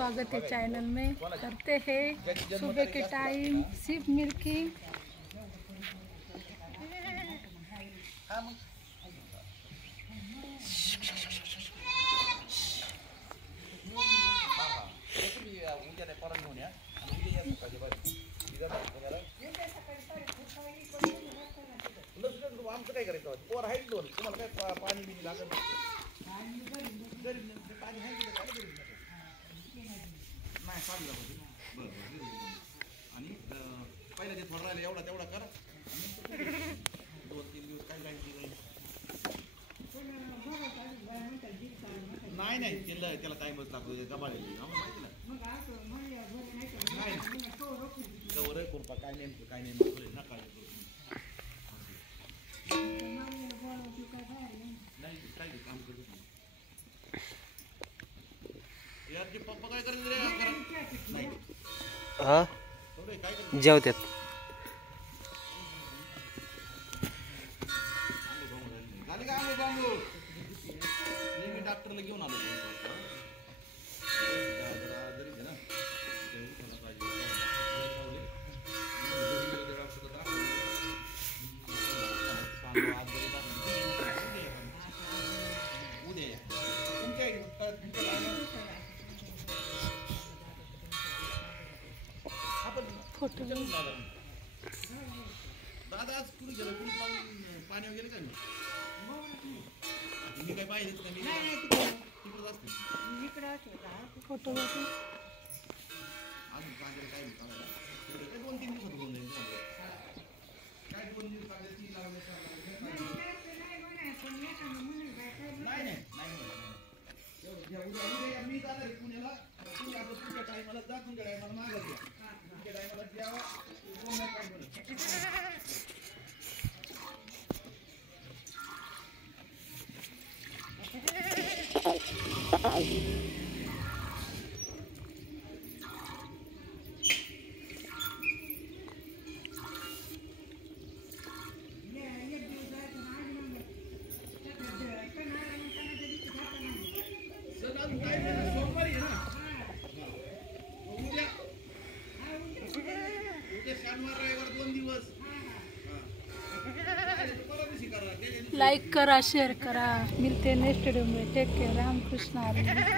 स्वागत है चैनल में। करते हैं सुबह के टाइम सिर्फ मिल्किंग। आमचं काय करायचं पोर आहे दोन तुम्हाला काय पाणी बिनी लागत नाही चाललं बरं आणि पहिलं ते थोडं राहिलं एवढा तेवढा कर 2-3 दिवस काय जाईल नाही त्याला टाइमच लागतो गबाळलेली माहिती ना कृपा काय नेमकं काय नेमकं नका नाही काम करत यार जे पप्पा काय करत रे हा जेवतात झाली का बांबू मी डॉक्टरला घेऊन आलो फोटो दादा आज कुणी गेलं कुणी लावून पाणी वगैरे काय मी काय पाहिजे तिकडे असते फोटो अजून काय 2-3 दिवसात होऊन जाईल काय 2 दिवस नाही मी जाणार पुण्याला तुमच्या टायमाला जा तुमच्या टायमाला मागत घ्या तुमच्या टायमाला द्यावा सोमवारी आहे ना उद्या शनिवार रविवार 2 दिवस लाइक करा शेयर करा। मिलते हैं नेक्स्ट वीडियो में। Take care. राम कृष्ण हरी।